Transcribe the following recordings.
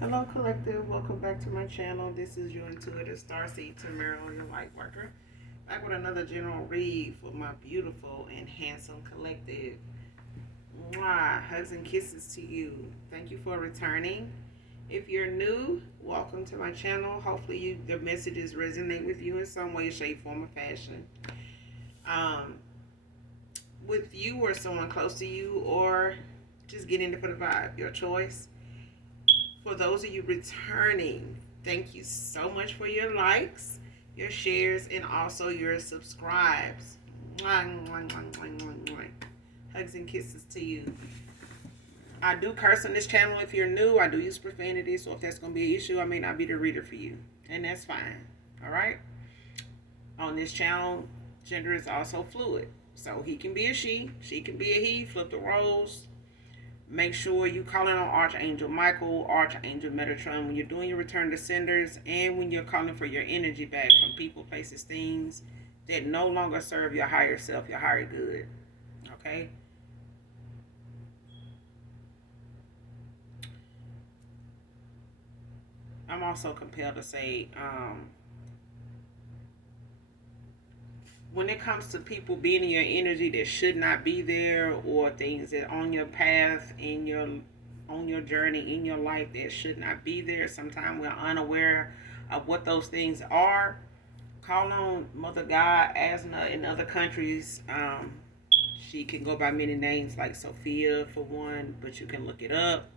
Hello, collective. Welcome back to my channel. This is your intuitive starseed, Tamara, your light worker. Back with another general read for my beautiful and handsome collective. Mwah, hugs and kisses to you. Thank you for returning. If you're new, welcome to my channel. Hopefully, the messages resonate with you in some way, shape, form, or fashion. Um, with you or someone close to you, or just get in it for the vibe. Your choice. For those of you returning, thank you so much for your likes, your shares, and also your subscribes. Mwah, mwah, mwah, mwah, mwah, mwah. Hugs and kisses to you. I do curse on this channel if you're new. I do use profanity, so if that's going to be an issue, I may not be the reader for you. And that's fine. All right? On this channel, gender is also fluid. So he can be a she can be a he. Flip the roles. Make sure you call in on Archangel Michael, Archangel Metatron when you're doing your return to senders, and when you're calling for your energy back from people, places, things that no longer serve your higher self, your higher good. Okay? I'm also compelled to say, when it comes to people being in your energy that should not be there, or things that on your path, on your journey in your life that should not be there, sometimes we're unaware of what those things are. Call on Mother God, Asna in other countries. She can go by many names like Sophia for one, but you can look it up.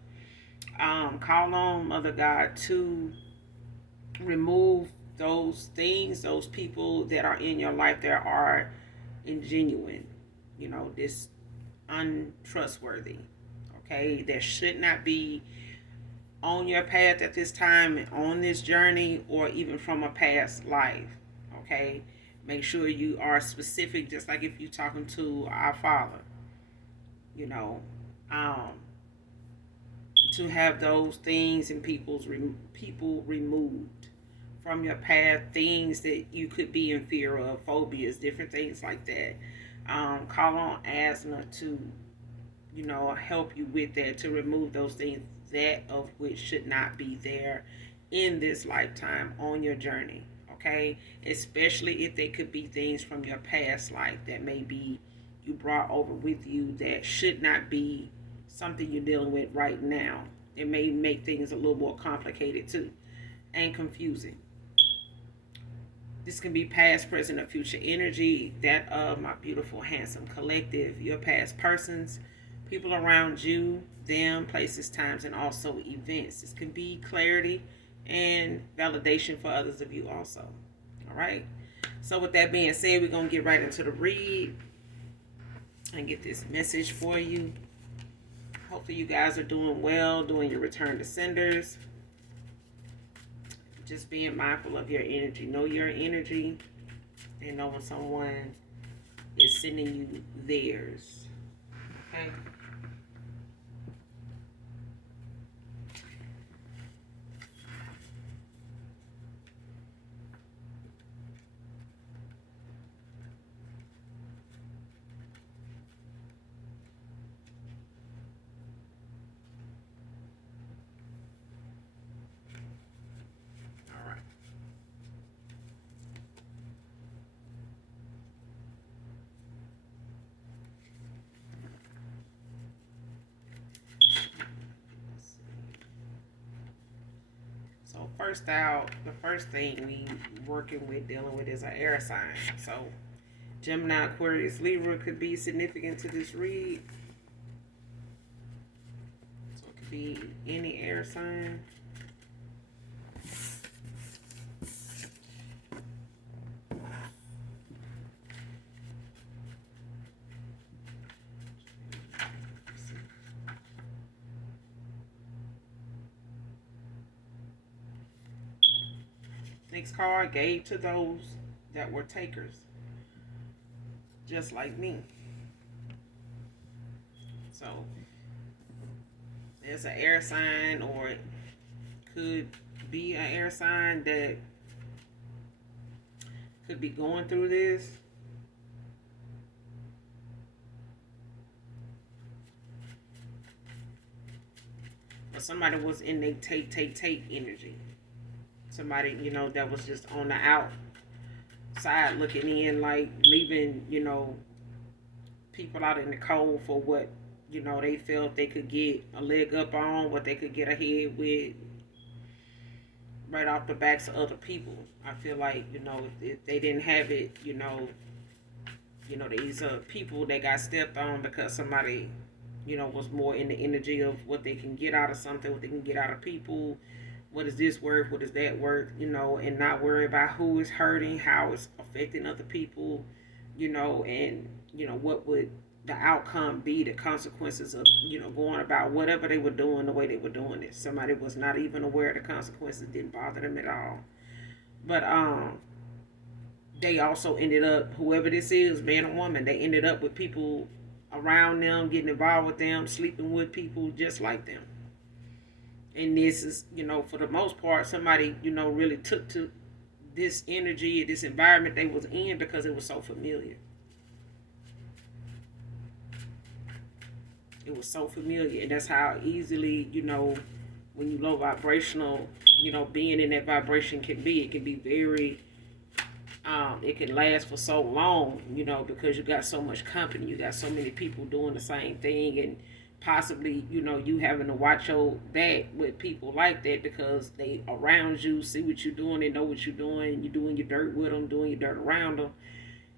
Call on Mother God to remove those things, those people that are in your life that are ingenuine, this untrustworthy, okay, that should not be on your path at this time, on this journey, or even from a past life, okay. Make sure you are specific, just like if you're talking to our Father, you know, um, to have those things and people removed from your path, things that you could be in fear of, phobias, different things like that. Call on asthma to, help you with that, to remove those things that of which should not be there in this lifetime on your journey. Okay, especially if they could be things from your past life that maybe you brought over with you that should not be something you're dealing with right now. It may make things a little more complicated too and confusing. This can be past, present, or future energy. That of my beautiful, handsome collective, your past persons, people around you, them, places, times, and also events. This can be clarity and validation for others of you also. All right. So with that being said, we're going to get right into the read and get this message for you. Hopefully you guys are doing well, doing your return to senders. Just being mindful of your energy. Know your energy and know when someone is sending you theirs. Okay? All right. So first out, the first thing we working with, dealing with is an air sign. So Gemini, Aquarius, Libra could be significant to this read. So it could be any air sign. Next card, gave to those that were takers, just like me. So there's an air sign, or it could be an air sign that could be going through this. but somebody was in their take energy. Somebody, that was just on the outside looking in, like leaving, people out in the cold for what, they felt they could get a leg up on, what they could get ahead with, right off the backs of other people. I feel like, if they didn't have it, these are people that got stepped on because somebody, was more in the energy of what they can get out of something, what they can get out of people. What is this worth? What is that worth? And not worry about who is hurting, how it's affecting other people, and, what would the outcome be, the consequences of, going about whatever they were doing the way they were doing it. Somebody was not even aware of the consequences, didn't bother them at all. But they also ended up, whoever this is, man or woman, they ended up with people around them, getting involved with them, sleeping with people just like them. And this is, for the most part, somebody, really took to this energy, this environment they was in because it was so familiar. It was so familiar, and that's how easily, when you low vibrational, being in that vibration can be. It can be very, it can last for so long, because you got so much company, you got so many people doing the same thing, and possibly, you having to watch your back with people like that because they around you, see what you're doing, they know what you're doing, you're doing your dirt with them, doing your dirt around them,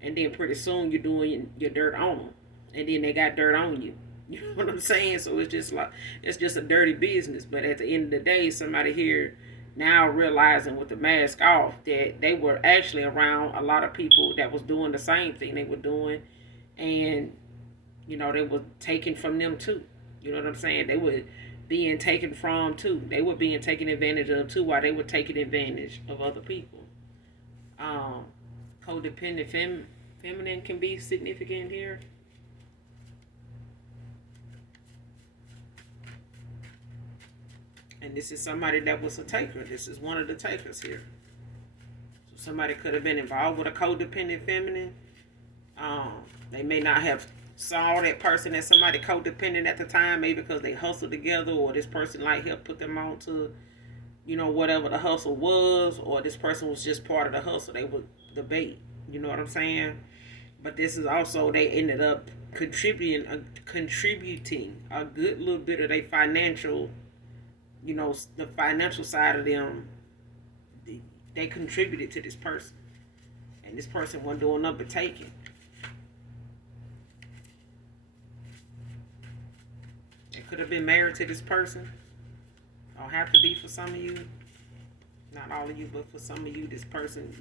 and then pretty soon you're doing your dirt on them, and then they got dirt on you. You know what I'm saying? So it's just like, it's just a dirty business. But at the end of the day, somebody here now realizing with the mask off that they were actually around a lot of people that was doing the same thing they were doing, and they were taken from them too. You know what I'm saying? They were being taken from too. They were being taken advantage of too, while they were taking advantage of other people. Um, Codependent feminine can be significant here. And this is somebody that was a taker. This is one of the takers here. So somebody could have been involved with a codependent feminine. They may not have saw that person as somebody codependent at the time, maybe because they hustled together, or this person like helped put them on to, whatever the hustle was, or this person was just part of the hustle. They were the bait. You know what I'm saying? But this is also, they ended up contributing a good little bit of their financial, the financial side of them. They contributed to this person, and this person wasn't doing nothing but taking. They could have been married to this person. Don't have to be for some of you. Not all of you, but for some of you, this person,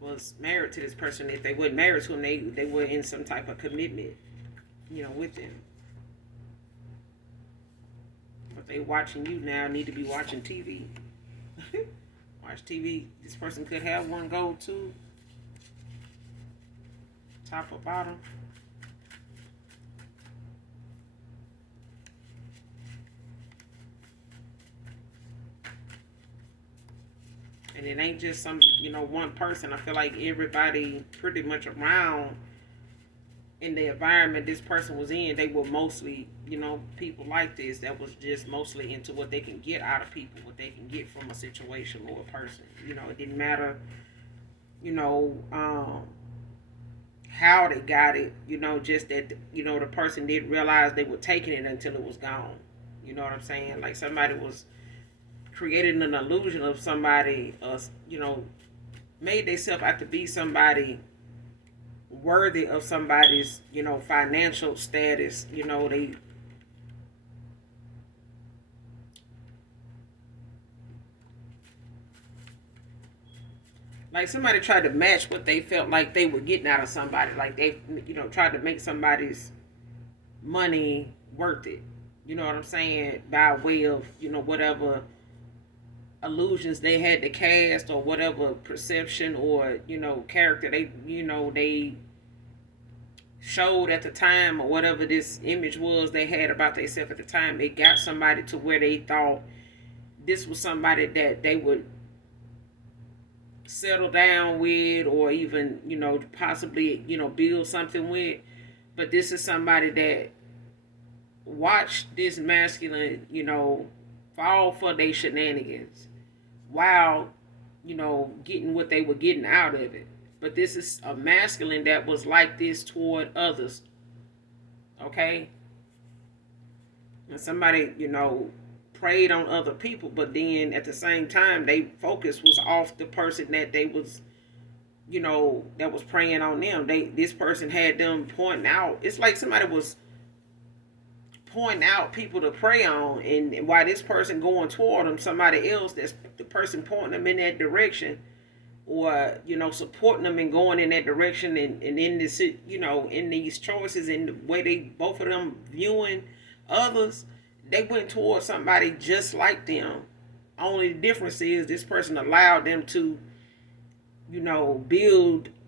was married to this person. If they weren't married to him, they were in some type of commitment, with him. But they watching you now, need to be watching TV. Watch TV. This person could have one goal too. Top or bottom. And it ain't just some, one person. I feel like everybody pretty much around in the environment this person was in, they were mostly, people like this that was just mostly into what they can get out of people, what they can get from a situation or a person. It didn't matter, how they got it, just that, the person didn't realize they were taking it until it was gone. You know what I'm saying? Like somebody was creating an illusion of somebody, made themselves out to be somebody worthy of somebody's, financial status. They like somebody tried to match what they felt like they were getting out of somebody. Like they, tried to make somebody's money worth it. You know what I'm saying? By way of, whatever illusions they had to cast, or whatever perception or, character they showed at the time, or whatever this image was they had about themselves at the time. It got somebody to where they thought this was somebody that they would settle down with, or even, possibly, build something with. But this is somebody that watch this masculine, fall for their shenanigans while, getting what they were getting out of it. But this is a masculine that was like this toward others. Okay? And somebody, preyed on other people, but then at the same time, they focus was off the person that they was, that was preying on them. This person had them pointing out. It's like somebody was pointing out people to prey on, and while this person going toward them, somebody else, that's the person pointing them in that direction, or supporting them and going in that direction, and in this, in these choices and the way they both of them viewing others, they went towards somebody just like them. Only the difference is this person allowed them to,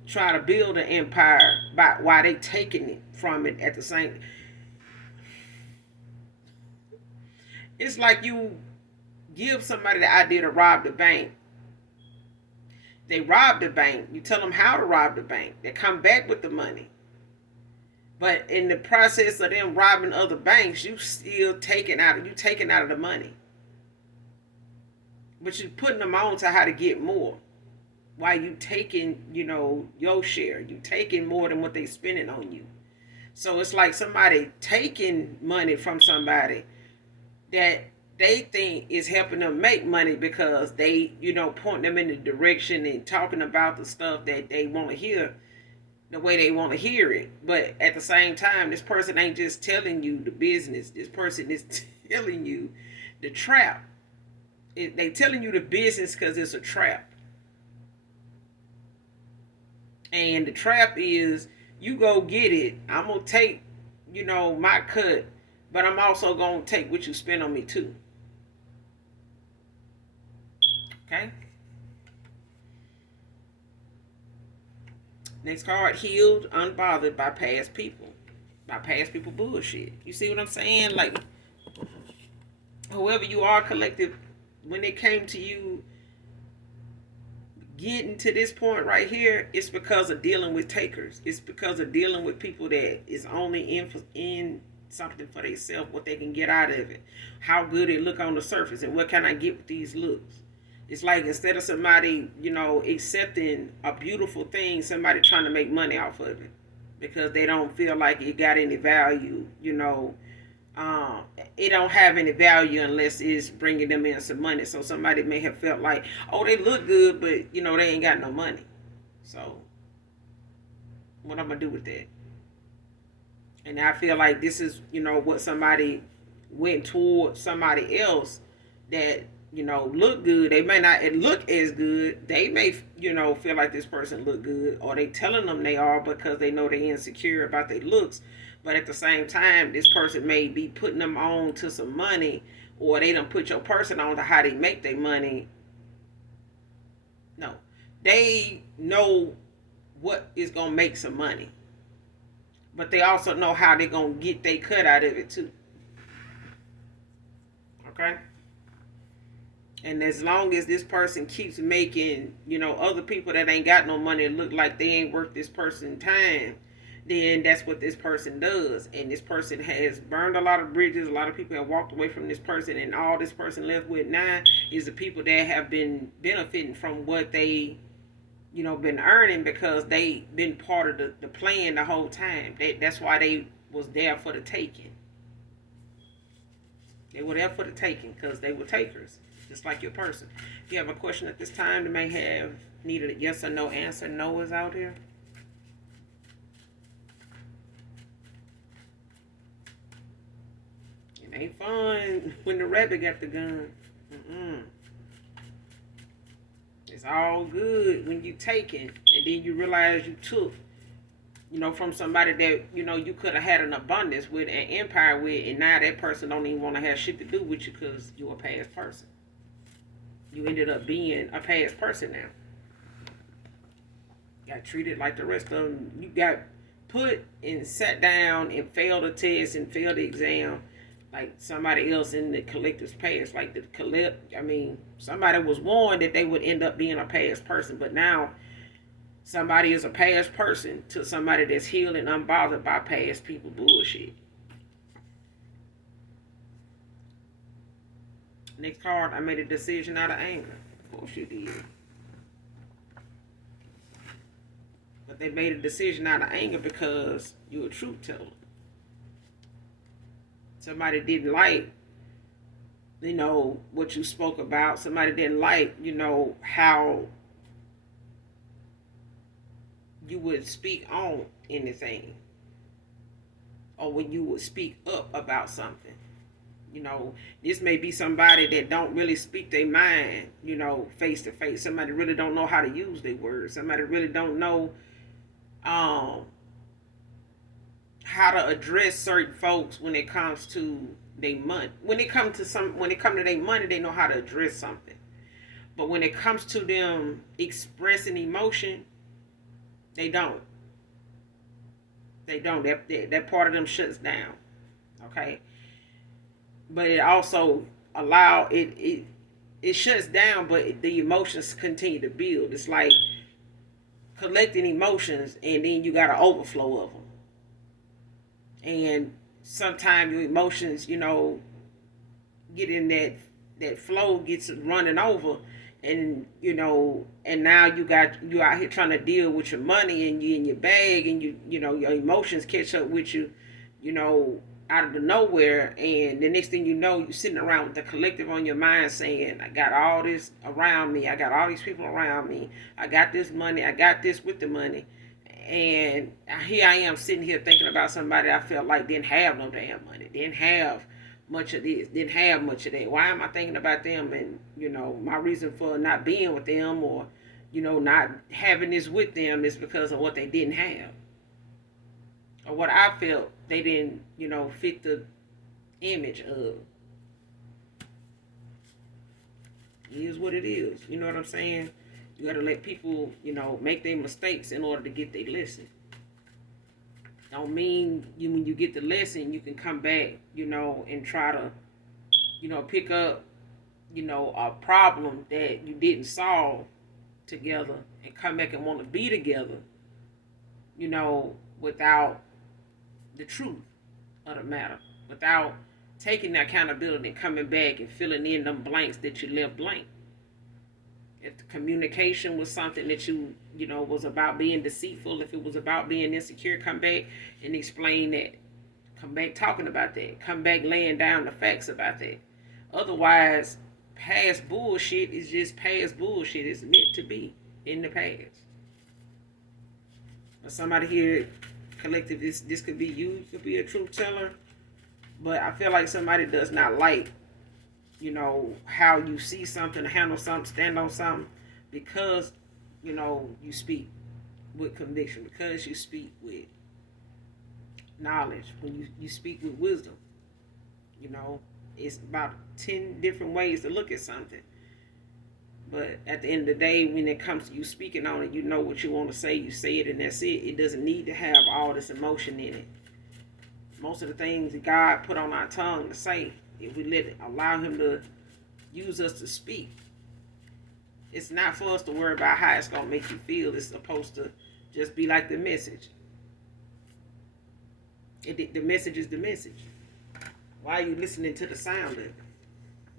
try to build an empire by while they taking it from it at the same. It's like you give somebody the idea to rob the bank. They rob the bank. You tell them how to rob the bank. They come back with the money. But in the process of them robbing other banks, you still taking out of the money. But you putting them on to how to get more. While you taking, your share. You taking more than what they spending on you. So it's like somebody taking money from somebody that they think is helping them make money because they, point them in the direction and talking about the stuff that they want to hear the way they want to hear it. But at the same time, this person ain't just telling you the business. This person is telling you the trap. They telling you the business because it's a trap. And the trap is you go get it. I'm going to take, my cut, but I'm also going to take what you spend on me too. Okay? Next card, healed, unbothered by past people. By past people bullshit. You see what I'm saying? Like, whoever you are, collective, when it came to you getting to this point right here, it's because of dealing with takers. It's because of dealing with people that is only in something for themselves, what they can get out of it, how good it look on the surface, and what can I get with these looks. It's like instead of somebody, accepting a beautiful thing, somebody trying to make money off of it because they don't feel like it got any value, it don't have any value unless it's bringing them in some money. So somebody may have felt like, oh, they look good, but, they ain't got no money. So what I'm going to do with that? And I feel like this is, what somebody went toward somebody else that, look good. They may not look as good. They may, feel like this person look good, or they telling them they are because they know they're insecure about their looks. But at the same time, this person may be putting them on to some money, or they done put your person on to how they make their money. No, they know what is gonna make some money, but they also know how they're gonna get their cut out of it too. Okay. And as long as this person keeps making, other people that ain't got no money look like they ain't worth this person's time, then that's what this person does. And this person has burned a lot of bridges. A lot of people have walked away from this person, and all this person left with now is the people that have been benefiting from what they, been earning because they been part of the plan the whole time. That's why they was there for the taking. They were there for the taking because they were takers. Just like your person. If you have a question at this time, they may have needed a yes or no answer. No is out here. It ain't fun when the rabbit got the gun. It's all good when you taking, and then you realize you took, from somebody that, you could have had an abundance with, an empire with, and now that person don't even want to have shit to do with you because you're a past person. You ended up being a past person now. Got treated like the rest of them. You got put and sat down and failed a test and failed the exam like somebody else in the collective's past. Like somebody was warned that they would end up being a past person, but now somebody is a past person to somebody that's healed and unbothered by past people bullshit. Next card, I made a decision out of anger. Of course you did. But they made a decision out of anger because you're a truth teller. Somebody didn't like, what you spoke about. Somebody didn't like, how you would speak on anything. Or when you would speak up about something. This may be somebody that don't really speak their mind, face to face. Somebody really don't know how to use their words. Somebody really don't know how to address certain folks when it comes to their money. When it comes to their money, they know how to address something. But when it comes to them expressing emotion, they don't. They don't. That part of them shuts down. Okay. But it also it shuts down, but the emotions continue to build. It's like collecting emotions, and then you got an overflow of them. And sometimes your emotions, get in that flow, gets running over, and and now you out here trying to deal with your money, and you in your bag, and your emotions catch up with you, out of the nowhere, and the next thing you know, you're sitting around with the collective on your mind saying, I got all this around me, I got all these people around me, I got this money, I got this with the money, and here I am sitting here thinking about somebody I felt like didn't have no damn money, didn't have much of this, didn't have much of that. Why am I thinking about them? And my reason for not being with them, or not having this with them, is because of what they didn't have, or what I felt they didn't, fit the image of. It is what it is. You know what I'm saying? You got to let people, make their mistakes in order to get their lesson. Don't mean when you get the lesson, you can come back, and try to, pick up, a problem that you didn't solve together, and come back and want to be together, without the truth of the matter, without taking the accountability and coming back and filling in them blanks that you left blank. If the communication was something that was about being deceitful, if it was about being insecure, come back and explain that. Come back talking about that. Come back laying down the facts about that. Otherwise, past bullshit is just past bullshit. It's meant to be in the past. Or somebody here, collective, this could be you. You could be a truth teller. But I feel like somebody does not like how you see something, handle something, stand on something, because, you speak with conviction, because you speak with knowledge, when you speak with wisdom. It's about 10 different ways to look at something. But at the end of the day, when it comes to you speaking on it, you know what you want to say, you say it, and that's it. It doesn't need to have all this emotion in it. Most of the things that God put on our tongue to say, if we allow him to use us to speak, it's not for us to worry about how it's going to make you feel. It's supposed to just be like the message. The message is the message. Why are you listening to the sound of it?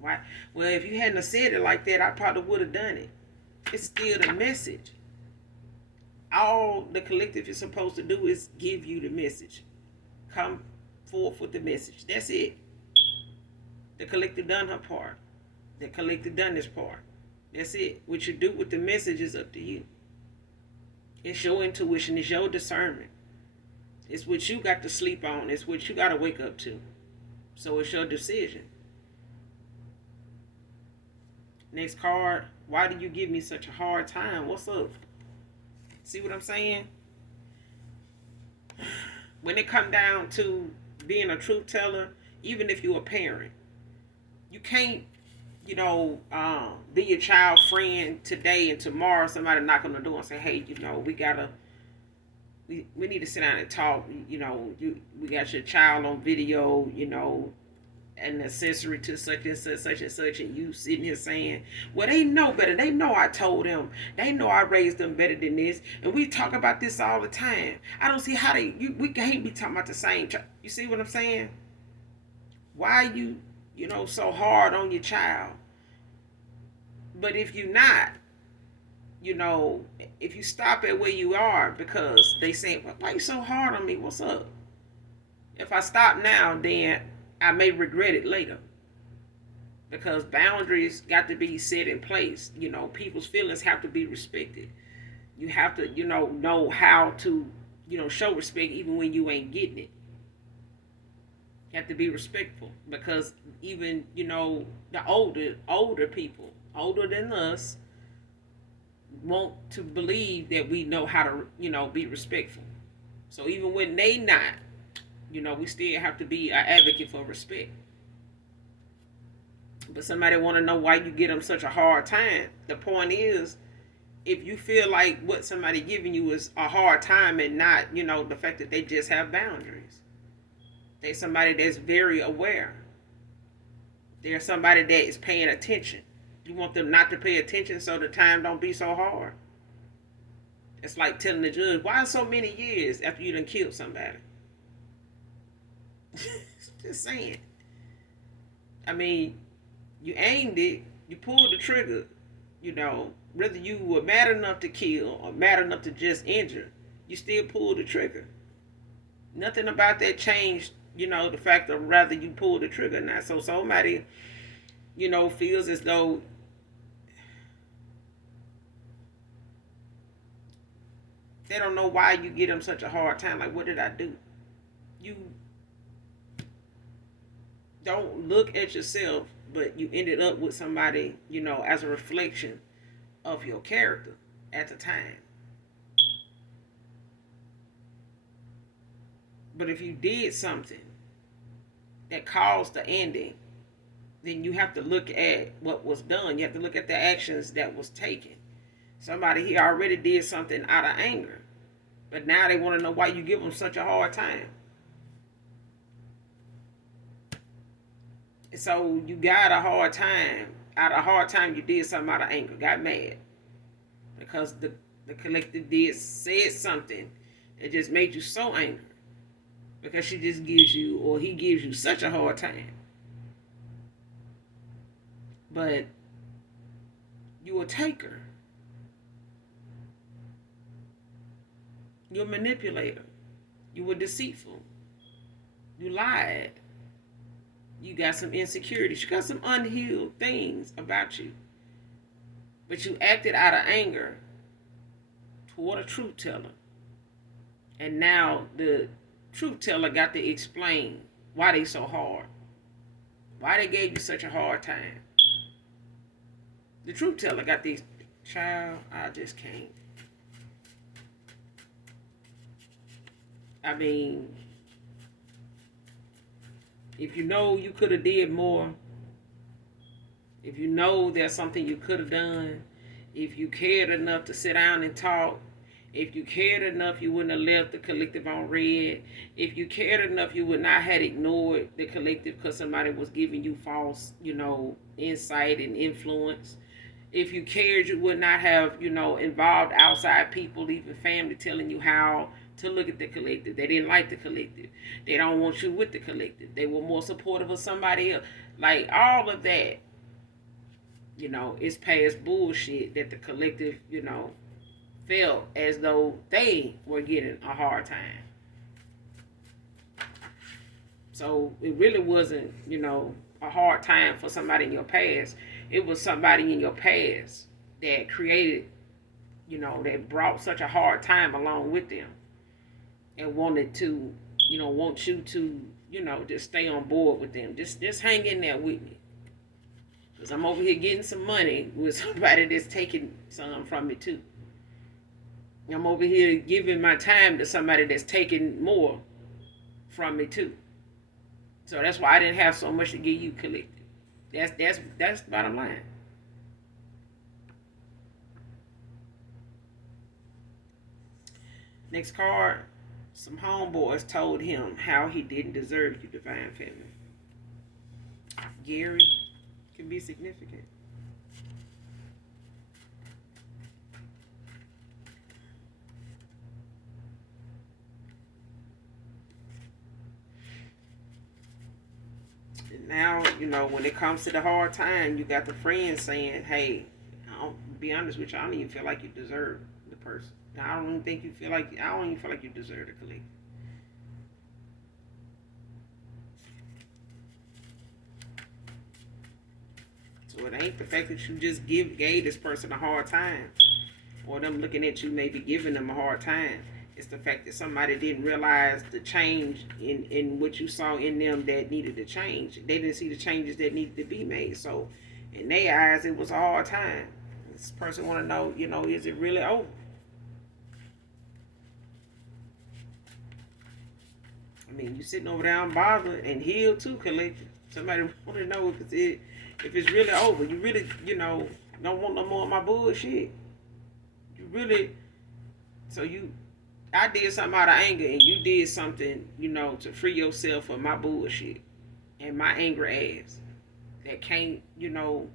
Why? Well, if you hadn't said it like that, I probably would have done it. It's still the message. All the collective is supposed to do is give you the message. Come forth with the message. That's it. The collective done her part. The collective done this part. That's it. What you do with the message is up to you. It's your intuition. It's your discernment. It's what you got to sleep on. It's what you got to wake up to. So it's your decision. Next card. Why do you give me such a hard time? What's up? See what I'm saying? When it come down to being a truth teller, even if you're a parent, you can't, be your child friend today, and tomorrow somebody knock on the door and say, hey, we need to sit down and talk. We got your child on video, an accessory to such and such, and you sitting here saying, well, they know better. They know I told them. They know I raised them better than this. And we talk about this all the time. I don't see how we can't be talking about the same. You see what I'm saying? Why you so hard on your child. But if you're not, you know, if you stop at where you are because they say, well, why you so hard on me? What's up? If I stop now, then I may regret it later. Because boundaries got to be set in place. People's feelings have to be respected. You have to, know how to, show respect even when you ain't getting it. You have to be respectful because even, the older people, older than us, want to believe that we know how to, be respectful. So even when they not, we still have to be an advocate for respect. But somebody want to know why you get them such a hard time. The point is, if you feel like what somebody giving you is a hard time and not, the fact that they just have boundaries. They're somebody that's very aware. They're somebody that is paying attention. You want them not to pay attention so the time don't be so hard. It's like telling the judge, why so many years after you done killed somebody? Just saying. I mean, you aimed it, you pulled the trigger, whether you were mad enough to kill or mad enough to just injure, you still pulled the trigger. Nothing about that changed, the fact of rather you pulled the trigger now. So somebody, feels as though they don't know why you get them such a hard time. Like, what did I do? You don't look at yourself, but you ended up with somebody, as a reflection of your character at the time. But if you did something that caused the ending, then you have to look at what was done. You have to look at the actions that was taken. Somebody here already did something out of anger, but now they want to know why you give them such a hard time. So you got a hard time. Out of a hard time, you did something out of anger, got mad. Because the collective said something that just made you so angry. Because she just gives you, or he gives you such a hard time. But you a taker. You're a manipulator. You were deceitful. You lied. You got some insecurities. You got some unhealed things about you. But you acted out of anger toward a truth teller. And now the truth teller got to explain why they so hard. Why they gave you such a hard time. The truth teller got these, child, I just can't. I mean, if you know you could have did more, if you know there's something you could have done, if you cared enough to sit down and talk, if you cared enough, you wouldn't have left the collective on red. If you cared enough, you would not have ignored the collective because somebody was giving you false, insight and influence. If you cared, you would not have, involved outside people, even family, telling you how to look at the collective. They didn't like the collective. They don't want you with the collective. They were more supportive of somebody else. Like, all of that, is past bullshit that the collective, felt as though they were getting a hard time. So it really wasn't, a hard time for somebody in your past. It was somebody in your past that created, that brought such a hard time along with them and wanted to, want you to, just stay on board with them. Just hang in there with me. Because I'm over here getting some money with somebody that's taking some from me too. I'm over here giving my time to somebody that's taking more from me too. So that's why I didn't have so much to give you collective. That's bottom line. Next card. Some homeboys told him how he didn't deserve you, divine feminine. Gary can be significant. And now, when it comes to the hard time, you got the friends saying, "Hey, I'll be honest with you. I don't even feel like you deserve the person. I don't even think you feel like. I don't even feel like you deserve the colleague." So it ain't the fact that you just gave this person a hard time, or them looking at you maybe giving them a hard time. It's the fact that somebody didn't realize the change in what you saw in them that needed to change. They didn't see the changes that needed to be made. So in their eyes, it was a hard time. This person want to know, is it really over? I mean, you sitting over there unbothered and healed too, collective. Somebody want to know if it's really over. You really, don't want no more of my bullshit. You really, so I did something out of anger and you did something, to free yourself from my bullshit and my angry ass that can't,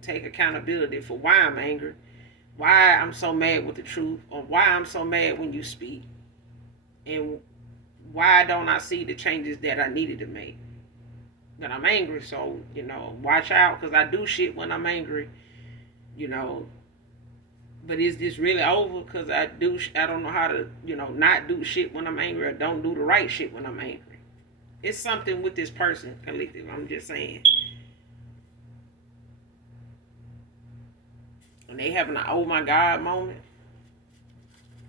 take accountability for why I'm angry, why I'm so mad with the truth, or why I'm so mad when you speak, and why don't I see the changes that I needed to make. But I'm angry, so, watch out, because I do shit when I'm angry, you know, but is this really over? Because I don't know how to, not do shit when I'm angry, or don't do the right shit when I'm angry. It's something with this person, collective. I'm just saying. And they having an oh my God moment.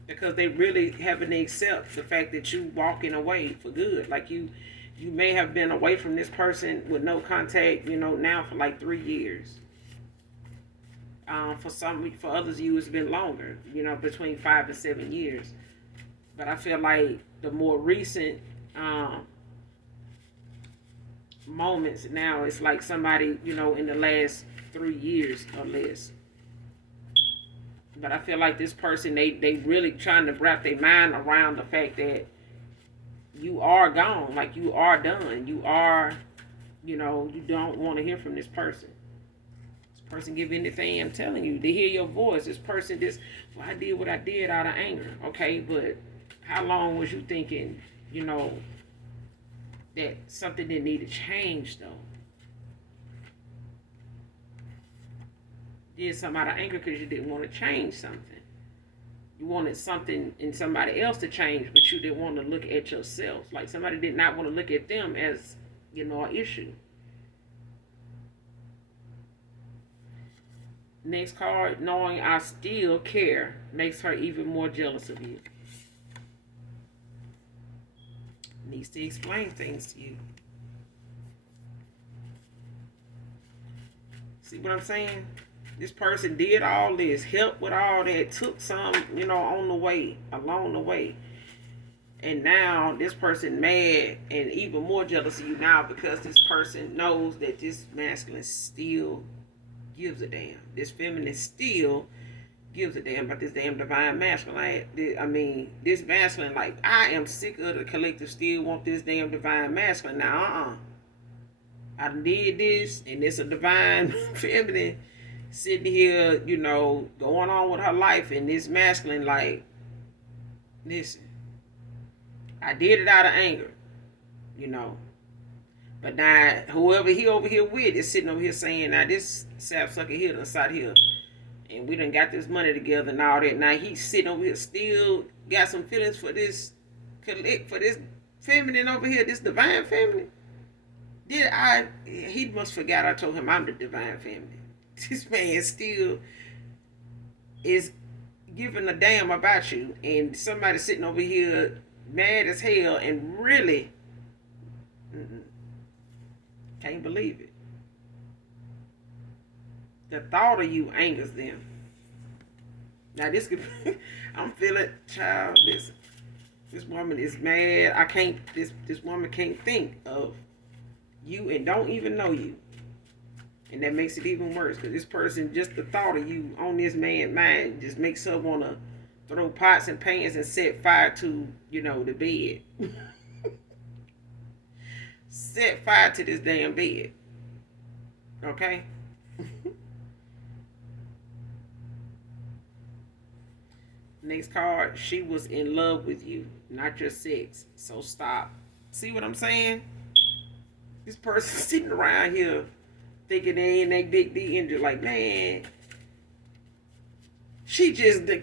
Because they really having to accept the fact that you walking away for good. Like you may have been away from this person with no contact, now for like 3 years. For others of you, it's been longer, between 5 and 7 years. But I feel like the more recent moments now, it's like somebody, in the last 3 years or less. But I feel like this person, they really trying to wrap their mind around the fact that you are gone, like you are done. You are, you don't want to hear from this person. Person give anything, I'm telling you, they hear your voice. This person I did what I did out of anger. Okay, but how long was you thinking, that something didn't need to change though? You did something out of anger because you didn't want to change something. You wanted something in somebody else to change, but you didn't want to look at yourself. Like somebody did not want to look at them as, an issue. Next card, knowing I still care makes her even more jealous of you. Needs to explain things to you. See what I'm saying? This person did all this, helped with all that, took some, on the way, along the way. And now this person mad and even more jealous of you now because this person knows that this masculine still gives a damn. This feminine still gives a damn about this damn divine masculine. This masculine, like, I am sick of the collective still want this damn divine masculine. Now, I did this, and it's a divine feminine sitting here, going on with her life, and this masculine, like, listen, I did it out of anger, But now, whoever he over here with is sitting over here saying, now this sapsucker here done sat here, and we done got this money together and all that. Now he's sitting over here still got some feelings for this feminine over here, this divine feminine. He must forgot I told him I'm the divine feminine. This man still is giving a damn about you, and somebody sitting over here mad as hell and really can't believe it. The thought of you angers them. Now this could I'm feeling, child, this woman is mad. This woman can't think of you and don't even know you. And that makes it even worse because this person, just the thought of you on this man's mind just makes her want to throw pots and pans and set fire to, the bed. Set fire to this damn bed. Okay? Next card, she was in love with you, not your sex. So stop. See what I'm saying? This person sitting around here thinking they ain't that big D injury. Like, man, she just the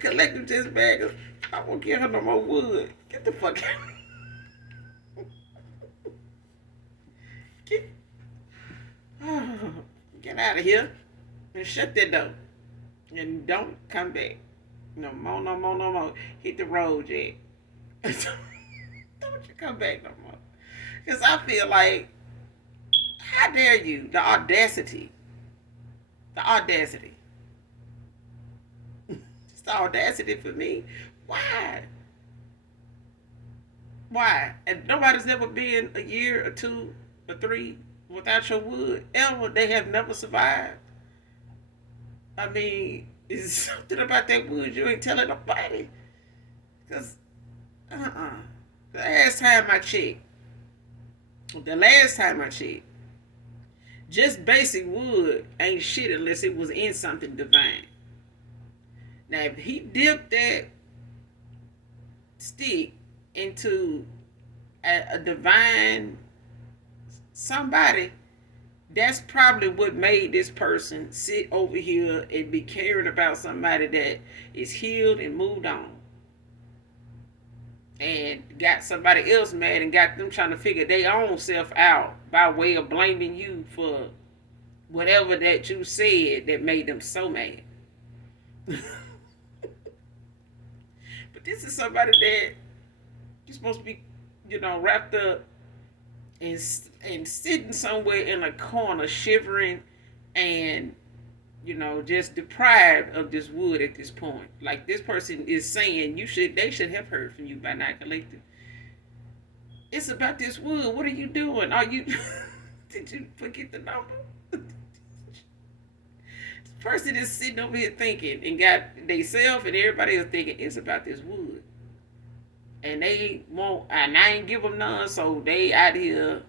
collective just bag. I won't give her no more wood. Get the fuck out. Get, get out of here and shut that door. And don't come back. No more, no more, no more. Hit the road, Jack. Don't you come back no more. Because I feel like, how dare you? The audacity. The audacity. It's the audacity for me. Why? Why? And nobody's ever been a year or two or three without your wood. Ever. They have never survived. I mean, it's something about that wood you ain't telling nobody. Because, the last time I checked, just basic wood ain't shit unless it was in something divine. Now, if he dipped that stick into a divine somebody, that's probably what made this person sit over here and be caring about somebody that is healed and moved on. And got somebody else mad and got them trying to figure their own self out by way of blaming you for whatever that you said that made them so mad. But this is somebody that you're supposed to be, wrapped up and sitting somewhere in a corner shivering and just deprived of this wood at this point. Like, this person is saying they should have heard from you by now, collective. It's about this wood. What are you doing? Did you forget the number? This person is sitting over here thinking and got theyself and everybody else thinking it's about this wood. And they won't, and I ain't give them none, so they out here,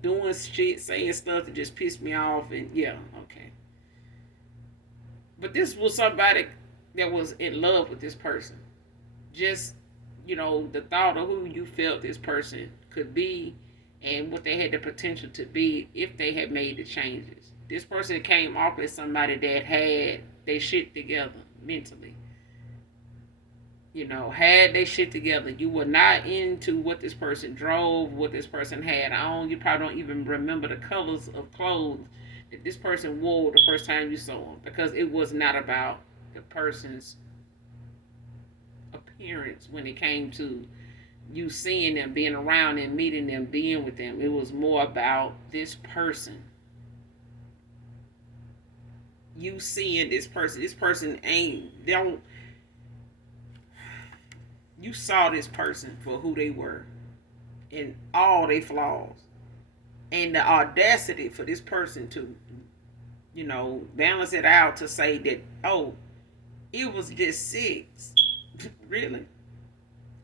doing shit, saying stuff to just piss me off, and yeah, okay. But this was somebody that was in love with this person. Just, the thought of who you felt this person could be and what they had the potential to be if they had made the changes. This person came off as somebody that had their shit together mentally. Had they shit together. You were not into what this person drove, what this person had on. You probably don't even remember the colors of clothes that this person wore the first time you saw them, because it was not about the person's appearance when it came to you seeing them, being around them, meeting them, being with them. It was more about this person. You seeing this person. This person you saw this person for who they were and all their flaws. And the audacity for this person to, balance it out to say that, oh, it was just 6. Really?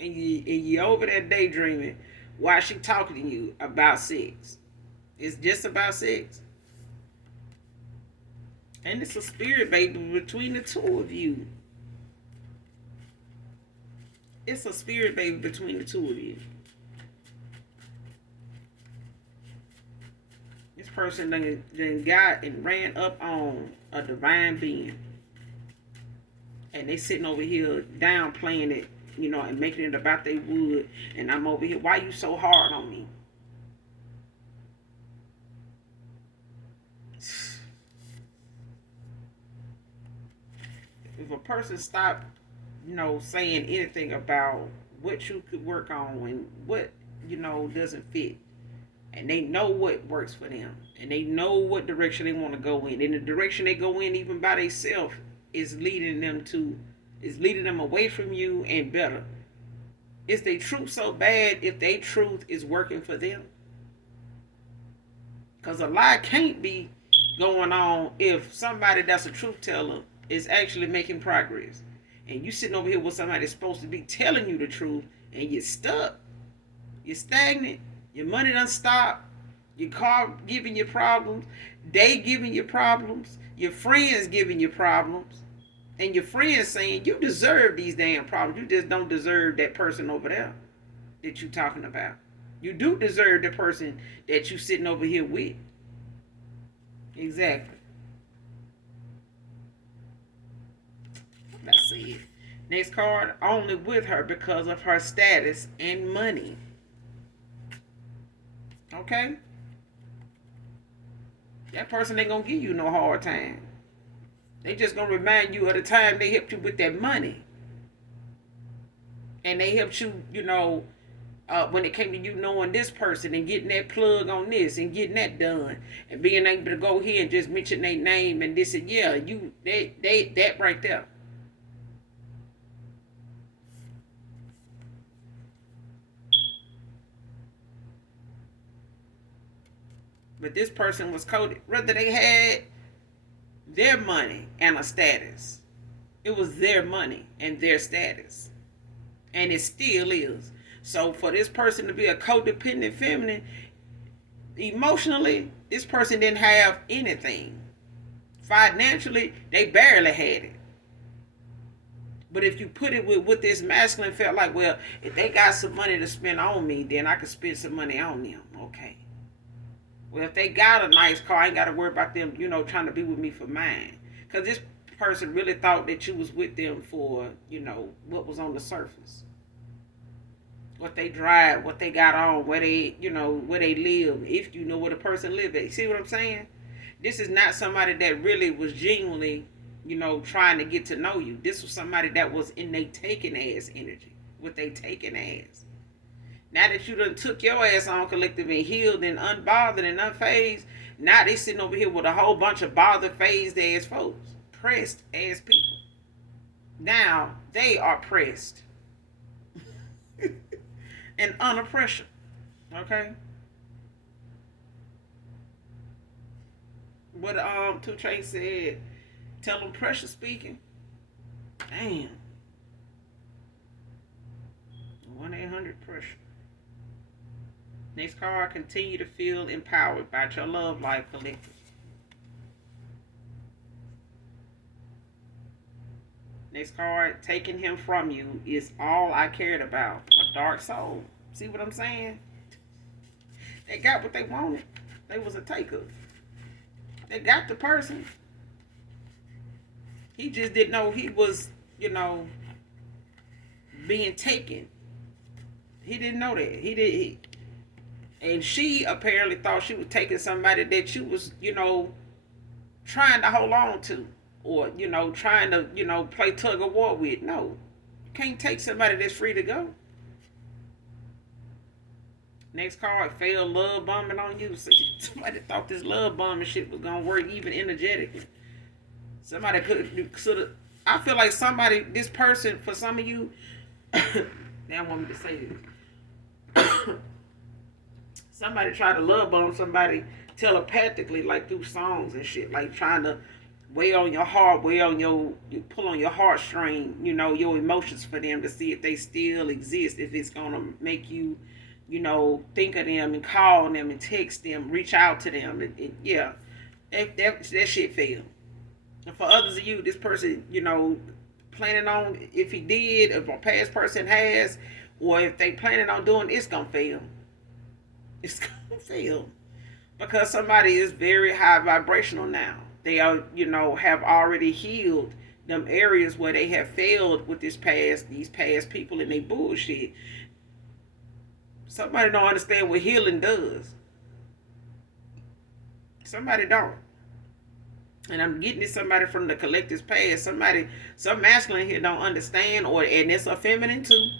And you over there daydreaming while she talking to you about 6. It's just about 6. And it's a spirit, baby, between the two of you. It's a spirit, baby, between the two of you. This person done got and ran up on a divine being. And they sitting over here downplaying it, and making it about they wood. And I'm over here, why you so hard on me? If a person stopped, saying anything about what you could work on and what, doesn't fit, and they know what works for them, and they know what direction they want to go in, and the direction they go in even by themselves is leading them away from you and better. Is their truth so bad if their truth is working for them? Because a lie can't be going on if somebody that's a truth teller is actually making progress. And you sitting over here with somebody that's supposed to be telling you the truth, and you're stuck. You're stagnant. Your money done stopped. Your car giving you problems. They giving you problems. Your friends giving you problems. And your friends saying you deserve these damn problems. You just don't deserve that person over there that you talking about. You do deserve the person that you sitting over here with. Exactly. Let's see it. Next card, only with her because of her status and money. Okay? That person ain't gonna give you no hard time. They just gonna remind you of the time they helped you with that money. And they helped you, when it came to you knowing this person and getting that plug on this and getting that done and being able to go here and just mention their name and this and yeah, they that right there. But this person was coded. Whether they had their money and a status, it was their money and their status. And it still is. So for this person to be a codependent feminine, emotionally, this person didn't have anything. Financially, they barely had it. But if you put it with what this masculine felt like, well, if they got some money to spend on me, then I could spend some money on them. Okay. Well, if they got a nice car, I ain't got to worry about them, trying to be with me for mine. Because this person really thought that you was with them for, what was on the surface. What they drive, what they got on, where they live, if you know where the person live at. See what I'm saying? This is not somebody that really was genuinely, trying to get to know you. This was somebody that was in they taking ass energy. What they taking ass. Now that you done took your ass on collective and healed and unbothered and unfazed, now they sitting over here with a whole bunch of bothered, phased ass folks. Pressed ass people. Now they are pressed. And under pressure. Okay? What 2 Chainz said, tell them pressure speaking. Damn. 1-800-pressure. Next card, continue to feel empowered by your love life collective. Next card, taking him from you is all I cared about. A dark soul. See what I'm saying? They got what they wanted. They was a taker. They got the person. He just didn't know he was, being taken. He didn't know that. And she apparently thought she was taking somebody that you was, trying to hold on to. Or, trying to, play tug of war with. No. You can't take somebody that's free to go. Next card, failed love bombing on you. So somebody thought this love bombing shit was going to work even energetically. Somebody could sort of, I feel like this person, for some of you, they don't want me to say this. Somebody tried to love bomb somebody telepathically, like through songs and shit, like trying to weigh on your heart, you pull on your heartstring, your emotions for them to see if they still exist, if it's going to make you, think of them and call them and text them, reach out to them. Yeah, that shit failed. And for others of you, this person, planning on, if he did, if a past person has, or if they planning on doing, it's going to fail. It's going to fail. Because somebody is very high vibrational now. They are, have already healed them areas where they have failed with these past people and they bullshit. Somebody don't understand what healing does. Somebody don't. And I'm getting this somebody from the collective's past. Some masculine here don't understand, and it's a feminine too,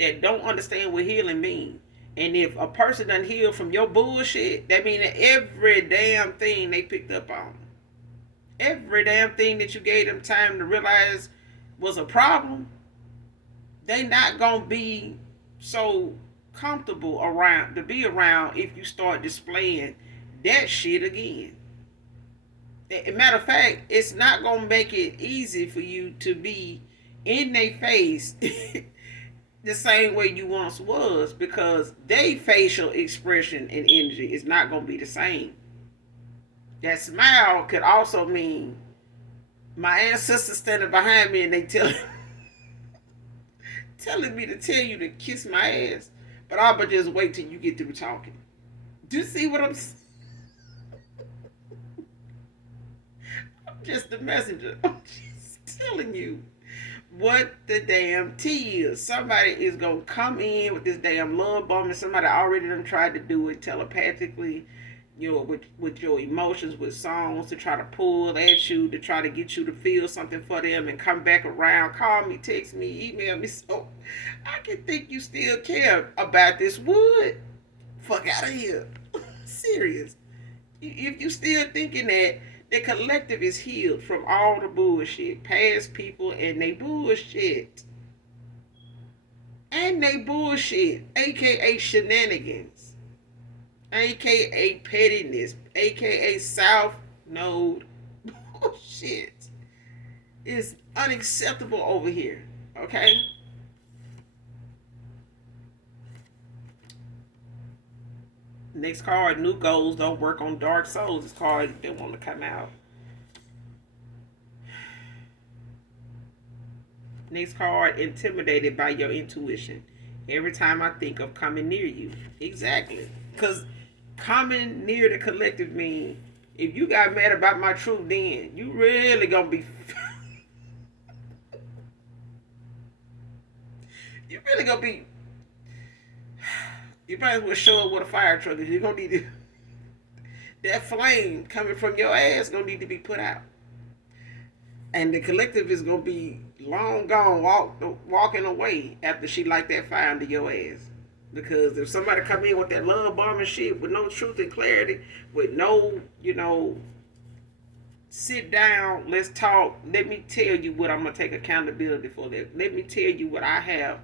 that don't understand what healing means. And if a person done healed from your bullshit, that means that every damn thing they picked up on, every damn thing that you gave them time to realize was a problem, they not gonna be so comfortable to be around if you start displaying that shit again. Matter of fact, it's not gonna make it easy for you to be in their face the same way you once was, because their facial expression and energy is not gonna be the same. That smile could also mean my ancestors standing behind me and they telling me to tell you to kiss my ass. But I'ma just wait till you get through talking. Do you see what I'm just the messenger. I'm just telling you what the damn tea is. Somebody is gonna come in with this damn love bomb, and somebody already done tried to do it telepathically, with your emotions, with songs to try to pull at you, to try to get you to feel something for them and come back around. Call me, text me, email me. So I can think you still care about this wood. Fuck out of here. Serious. If you still thinking that the collective is healed from all the bullshit, past people and they bullshit. And they bullshit, aka shenanigans, aka pettiness, aka South Node bullshit. Is unacceptable over here. Okay? Next card, new goals don't work on dark souls. This card didn't want to come out. Next card, intimidated by your intuition. Every time I think of coming near you. Exactly. Because coming near the collective means if you got mad about my truth, then you really gonna be you really gonna be you might as well show up with a fire truck because you're gonna need to, that flame coming from your ass gonna need to be put out. And the collective is gonna be long gone, walking away after she light that fire under your ass. Because if somebody come in with that love bomb and shit, with no truth and clarity, with no, sit down, let's talk. Let me tell you what I'm gonna take accountability for. That. Let me tell you what I have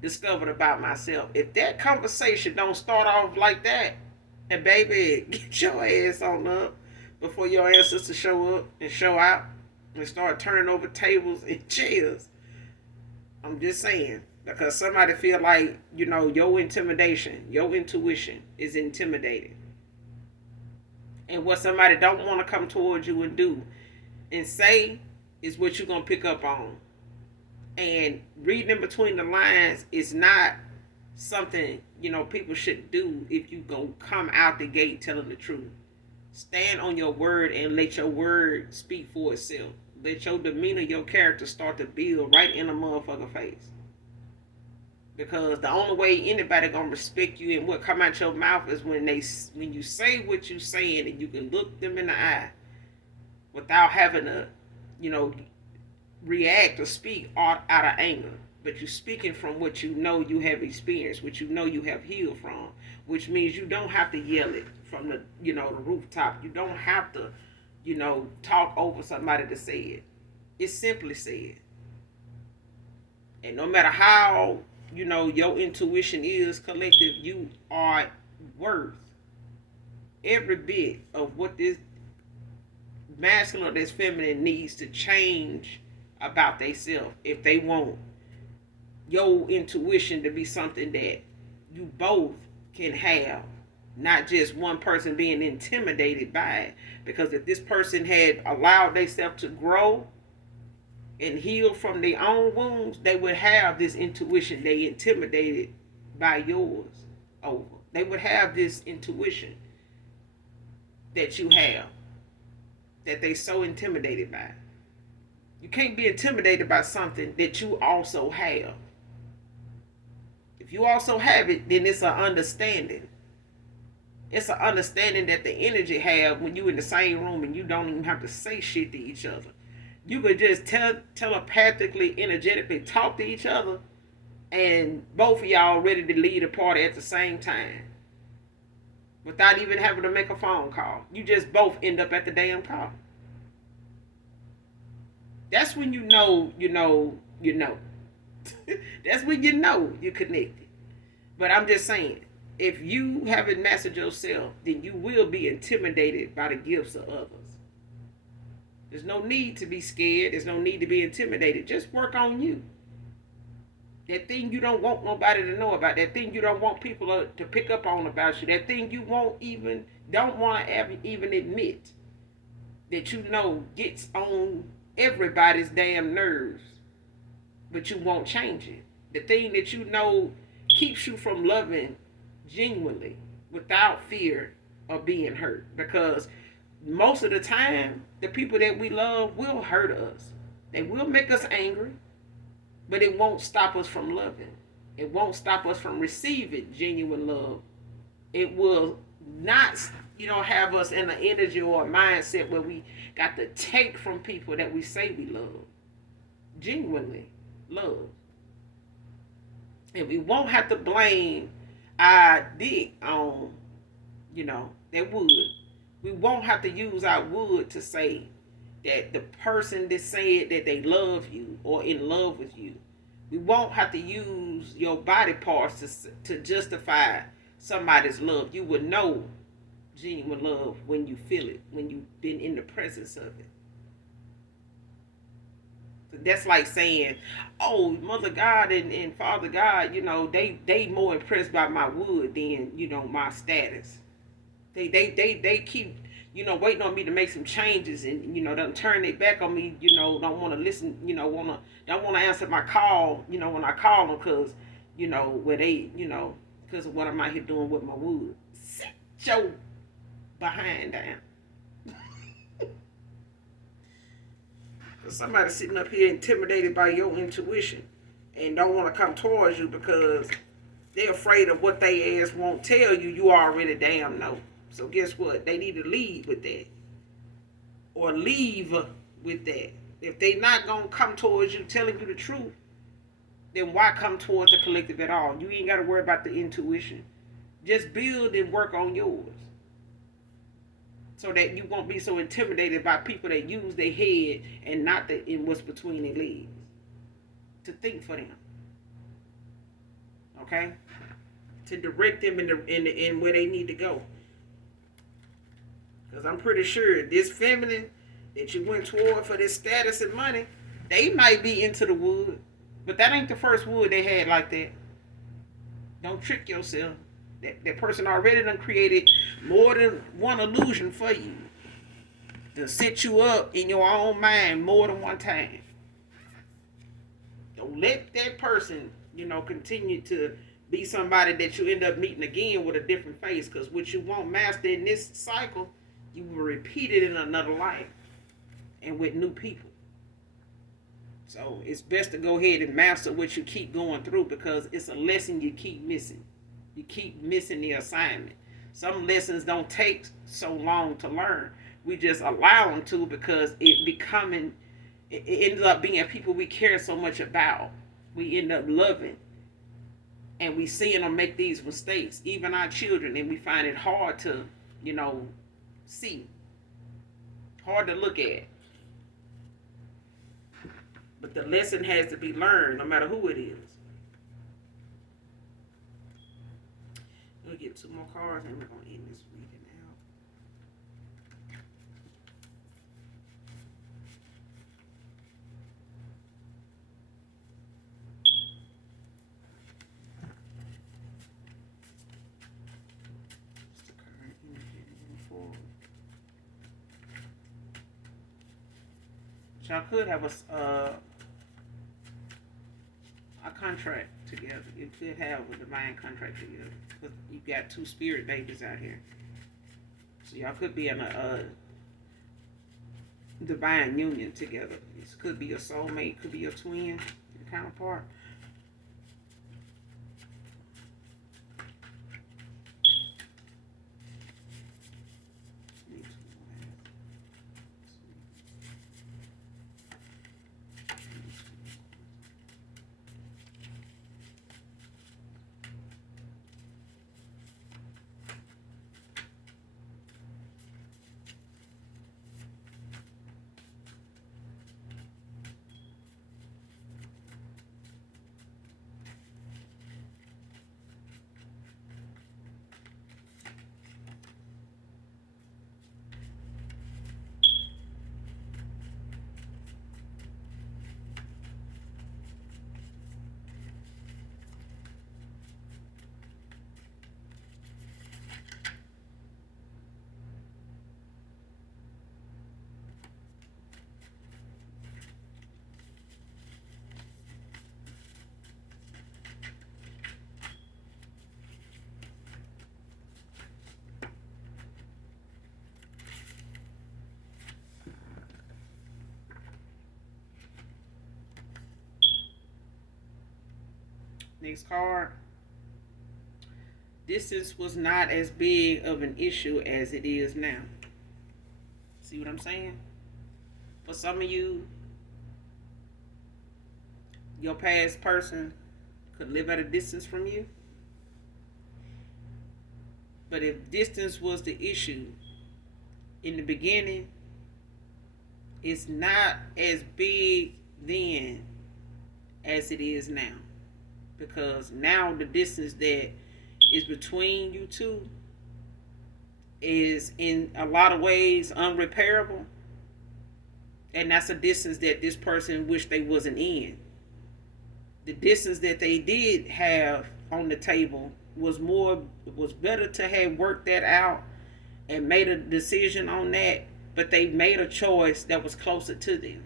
discovered about myself. If that conversation don't start off like that, and baby, get your ass on up before your ancestors show up and show out and start turning over tables and chairs. I'm just saying. Because somebody feel like, your intimidation, your intuition is intimidating. And what somebody don't want to come towards you and do and say is what you're going to pick up on. And reading in between the lines is not something, people should do if you going to come out the gate telling the truth. Stand on your word and let your word speak for itself. Let your demeanor, your character start to build right in the motherfucker face. Because the only way anybody gonna respect you and what come out your mouth is when you say what you saying and you can look them in the eye without having to, react or speak out of anger. But you speaking from what you know you have experienced, what you know you have healed from, which means you don't have to yell it from the rooftop. You don't have to, talk over somebody to say it. It's simply said. And no matter how your intuition is collective, you are worth every bit of what this masculine or this feminine needs to change about themselves if they want your intuition to be something that you both can have, not just one person being intimidated by it. Because if this person had allowed themselves to grow and heal from their own wounds, they would have this intuition they intimidated by yours over. They would have this intuition that you have, that they so intimidated by. You can't be intimidated by something that you also have. If you also have it, then it's an understanding. It's an understanding that the energy have when you in the same room and you don't even have to say shit to each other. You could just telepathically, energetically talk to each other, and both of y'all ready to lead a party at the same time, without even having to make a phone call. You just both end up at the damn call. That's when you know. That's when you connected. But I'm just saying, if you haven't mastered yourself, then you will be intimidated by the gifts of others. There's no need to be scared. There's no need to be intimidated. Just work on you. That thing you don't want nobody to know about. That thing you don't want people to pick up on about you. That thing you don't want to even admit that gets on everybody's damn nerves. But you won't change it. The thing that keeps you from loving genuinely without fear of being hurt. Because most of the time, the people that we love will hurt us. They will make us angry, but it won't stop us from loving. It won't stop us from receiving genuine love. It will not, have us in an energy or a mindset where we got to take from people that we say we love. Genuinely love. And we won't have to blame our dick on, that wood. We won't have to use our wood to say that the person that said that they love you or in love with you. We won't have to use your body parts to justify somebody's love. You would know genuine love when you feel it, when you've been in the presence of it. That's like saying, oh, Mother God and Father God, they more impressed by my wood than, my status. They keep, waiting on me to make some changes and, don't turn their back on me, don't want to listen, don't want to answer my call, when I call them because, where they, because of what I'm out here doing with my wood. Sit your behind down. Somebody sitting up here intimidated by your intuition and don't want to come towards you because they're afraid of what they ass won't tell you. You already damn know. So guess what? They need to lead with that. Or leave with that. If they not going to come towards you telling you the truth, then why come towards the collective at all? You ain't got to worry about the intuition. Just build and work on yours. So that you won't be so intimidated by people that use their head and not in what's between their legs. To think for them. Okay? To direct them in where they need to go. Because I'm pretty sure this feminine that you went toward for this status and money, they might be into the wood. But that ain't the first wood they had like that. Don't trick yourself. That person already done created more than one illusion for you. To set you up in your own mind more than one time. Don't let that person, continue to be somebody that you end up meeting again with a different face. Because what you won't master in this cycle, you will repeat it in another life. And with new people. So it's best to go ahead and master what you keep going through because it's a lesson you keep missing. You keep missing the assignment. Some lessons don't take so long to learn. We just allow them to because it ends up being people we care so much about. We end up loving. And we seeing them make these mistakes, even our children, and we find it hard to, see. Hard to look at. But the lesson has to be learned, no matter who it is. We'll get 2 more cards and we're going to end this reading out. Just the current energy moving forward. Y'all could have a contract together. You could have a divine contract together. Because you got 2 spirit babies out here. So y'all could be in a divine union together. This could be a soulmate, could be a twin, your counterpart. Next card. Distance was not as big of an issue as it is now. See what I'm saying? For some of you, your past person could live at a distance from you. But if distance was the issue in the beginning, it's not as big then as it is now. Because now the distance that is between you two is in a lot of ways unrepairable. And that's a distance that this person wished they wasn't in. The distance that they did have on the table was better to have worked that out and made a decision on that, but they made a choice that was closer to them.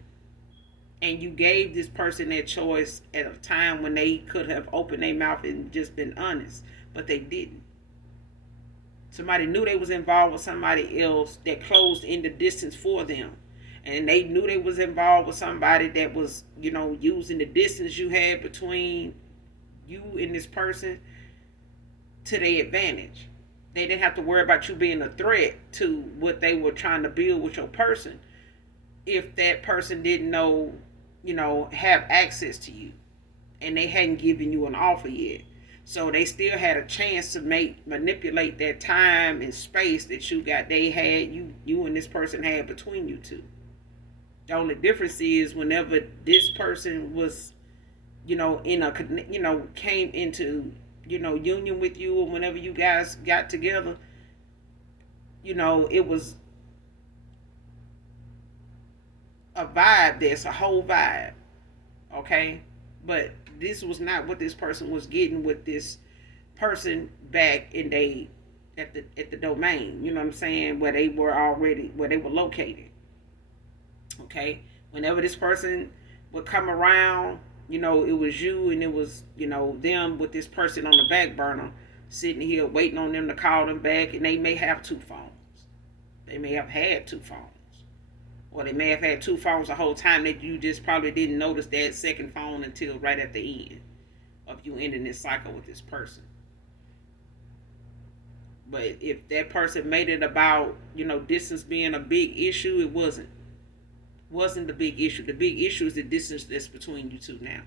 And you gave this person that choice at a time when they could have opened their mouth and just been honest, but they didn't. Somebody knew they was involved with somebody else that closed in the distance for them. And they knew they was involved with somebody that was, using the distance you had between you and this person to their advantage. They didn't have to worry about you being a threat to what they were trying to build with your person if that person didn't have access to you and they hadn't given you an offer yet. So they still had a chance to manipulate that time and space that you and this person had between you two. The only difference is whenever this person was, came into, union with you, or whenever you guys got together, it was a vibe. There's a whole vibe, okay? But this was not what this person was getting with this person back at the domain. You know what I'm saying? Where they were located. Okay, whenever this person would come around, it was you and it was, them with this person on the back burner, sitting here waiting on them to call them back, and they may have two phones. They may have had two phones. Or they may have had two phones the whole time that you just probably didn't notice that second phone until right at the end of you ending this cycle with this person. But if that person made it about, distance being a big issue, it wasn't the big issue. The big issue is the distance that's between you two now.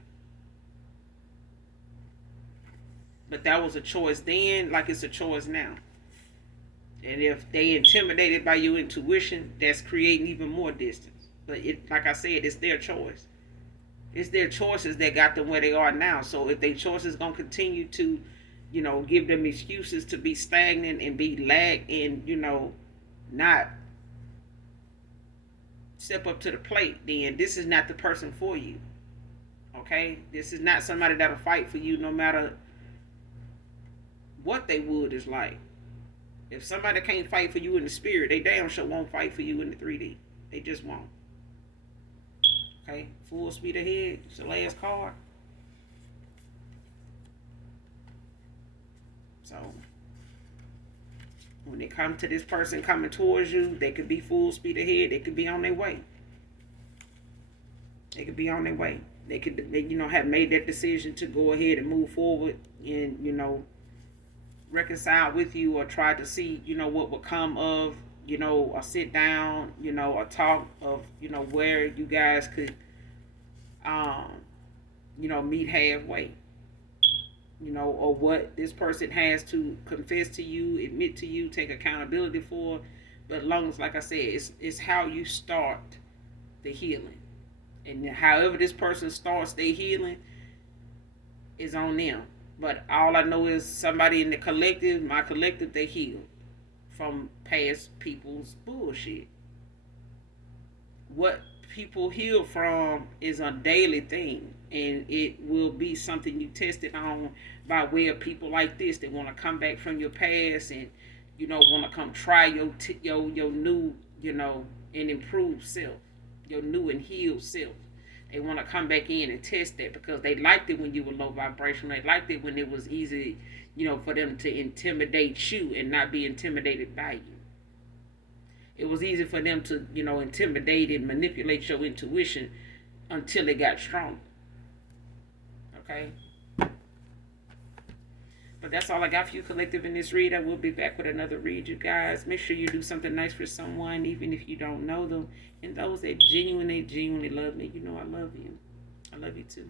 But that was a choice then, like it's a choice now. And if they intimidated by your intuition, that's creating even more distance. But like I said, it's their choice. It's their choices that got them where they are now. So if their choices gonna continue to, give them excuses to be stagnant and be lag and not step up to the plate, then this is not the person for you. Okay? This is not somebody that'll fight for you no matter what they would is like. If somebody can't fight for you in the spirit, they damn sure won't fight for you in the 3D. They just won't. Okay? Full speed ahead. It's the last card. So when it comes to this person coming towards you, they could be full speed ahead. They could be on their way. They could be on their way. They have made that decision to go ahead and move forward and, reconcile with you, or try to see, what will come of, a sit down, a talk of, where you guys could, meet halfway. Or what this person has to confess to you, admit to you, take accountability for. But as long as, like I said, it's how you start the healing. And however this person starts their healing is on them. But all I know is somebody in the collective, my collective, they heal from past people's bullshit. What people heal from is a daily thing, and it will be something you tested on by way of people like this that want to come back from your past and want to come try your new and improved self, your new and healed self. They want to come back in and test that because they liked it when you were low vibrational. They liked it when it was easy, for them to intimidate you and not be intimidated by you. It was easy for them to, intimidate and manipulate your intuition until it got strong. Okay? But that's all I got for you, collective, in this read. I will be back with another read, you guys. Make sure you do something nice for someone, even if you don't know them. And those that genuinely love me, you know I love you. I love you too.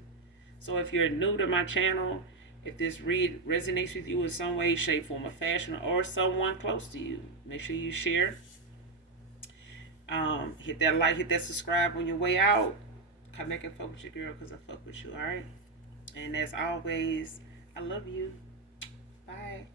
So if you're new to my channel, if this read resonates with you in some way, shape, form, or fashion, or someone close to you, make sure you share. Hit that like, hit that subscribe on your way out. Come back and fuck with your girl because I fuck with you, alright? And as always, I love you. Bye.